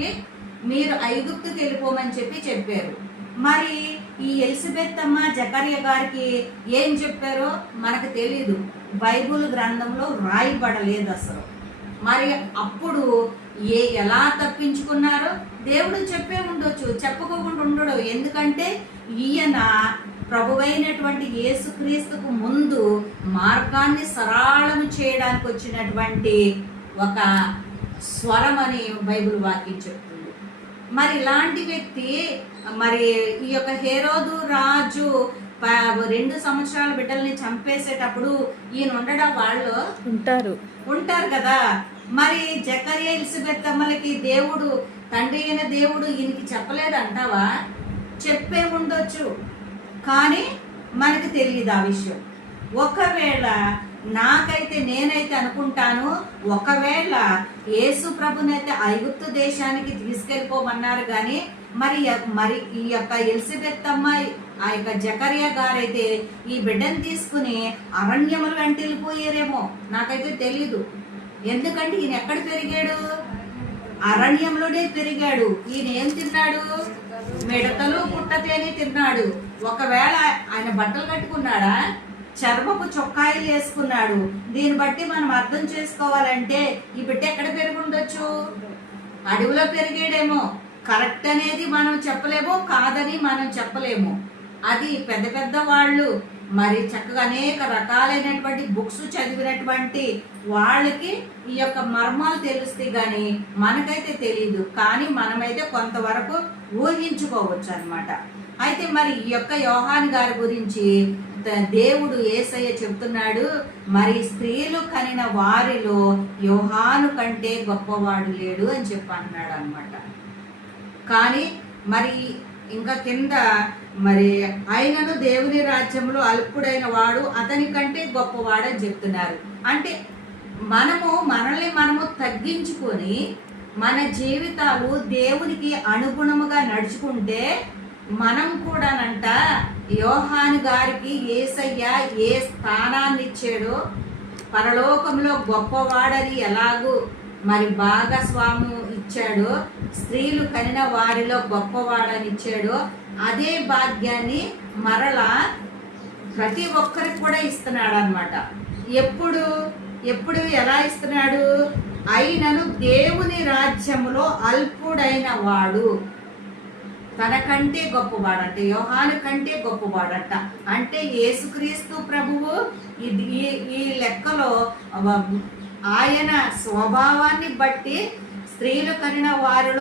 చెప్పి మీరు ఐగుప్తుకి వెళ్ళిపోమని చెప్పారు. మరి ఈ ఎలిజబెత్ అమ్మ జకర్య గారికి ఏం చెప్పారో మనకు తెలీదు, బైబుల్ గ్రంథంలో రాయబడలేదు అసలు. మరి అప్పుడు ఎలా తప్పించుకున్నారో దేవుడు చెప్పే ఉండొచ్చు, చెప్పుకోకుండా ఉండడు. ఎందుకంటే ఈయన ప్రభువైనటువంటి యేసుక్రీస్తుకు ముందు మార్గాన్ని సరళం చేయడానికి వచ్చినటువంటి ఒక స్వరం అని బైబిల్ వాక్యం చెప్తుంది. మరి ఇలాంటి వ్యక్తి మరి ఈ యొక్క హేరోదు రాజు 2 సంవత్సరాల బిడ్డల్ని చంపేసేటప్పుడు ఈయన ఉండడం వాళ్ళు ఉంటారు కదా. మరి జకర్య ఎలిజబెత్ అమ్మలకి దేవుడు, తండ్రి అయిన దేవుడు ఈయనకి చెప్పలేదంటావా? చెప్పే ఉండొచ్చు, కానీ మనకు తెలియదు ఆ విషయం. ఒకవేళ నేనైతే అనుకుంటాను, ఒకవేళ యేసు ప్రభునైతే ఐగుప్తు దేశానికి తీసుకెళ్ళిపోమన్నారు, కానీ మరి ఈ యొక్క ఎలిజబెత్ అమ్మ ఆ యొక్క జకర్య గారైతే ఈ బిడ్డను తీసుకుని అరణ్యములు వెంట వెళ్ళిపోయారేమో, నాకైతే తెలీదు. ఎందుకంటే ఈయన ఎక్కడ పెరిగాడు? అరణ్యంలోనే పెరిగాడు. ఈయన ఏం తిన్నాడు? మిడతలు పుట్టతేనే తిన్నాడు. ఒకవేళ ఆయన బట్టలు కట్టుకున్నాడా? చర్మపు చొక్కాయిలు వేసుకున్నాడు. దీన్ని బట్టి మనం అర్థం చేసుకోవాలంటే ఈ బిడ్డ ఎక్కడ పెరిగి ఉండొచ్చు? అడవిలో పెరిగాడేమో. కరెక్ట్ అనేది మనం చెప్పలేము, కాదని మనం చెప్పలేము. అది పెద్ద పెద్ద వాళ్ళు మరి చక్కగా అనేక రకాలైనటువంటి బుక్స్ చదివినటువంటి వాళ్ళకి ఈ యొక్క మర్మాలు తెలుస్తాయి, కానీ మనకైతే తెలియదు. కానీ మనమైతే కొంతవరకు ఊహించుకోవచ్చు అన్నమాట. అయితే మరి ఈ యొక్క యోహాను గారి గురించి దేవుడు యేసయ్య చెప్తున్నాడు, మరి స్త్రీలు కనిన వారిలో యోహాను కంటే గొప్పవాడు లేడు అని చెప్పి అన్నాడు అనమాట. కానీ మరి ఇంకా కింద మరి ఆయనను దేవుని రాజ్యంలో అల్పుడైన వాడు అతని కంటే గొప్పవాడని చెప్తున్నారు. అంటే మనము తగ్గించుకొని మన జీవితాలు దేవునికి అనుగుణముగా నడుచుకుంటే మనం కూడానంట యోహాను గారికి యేసయ్య ఏ స్థానాన్ని ఇచ్చాడో, పరలోకంలో గొప్పవాడని ఎలాగూ మరి భాగస్వాము ఇచ్చాడో, స్త్రీలు కనిన వారిలో గొప్పవాడని ఇచ్చాడో, అదే భాగ్యాన్ని మరలా ప్రతి ఒక్కరికి కూడా ఇస్తున్నాడు అనమాట. ఎప్పుడు ఎలా ఇస్తున్నాడు? అయినను దేవుని రాజ్యములో అల్పుడైన వాడు తనకంటే గొప్పవాడంట, యోహాను కంటే గొప్పవాడంట. అంటే యేసుక్రీస్తు ప్రభువు ఈ లెక్కలో ఆయన స్వభావాన్ని బట్టి స్త్రీలు కనిన వారిలో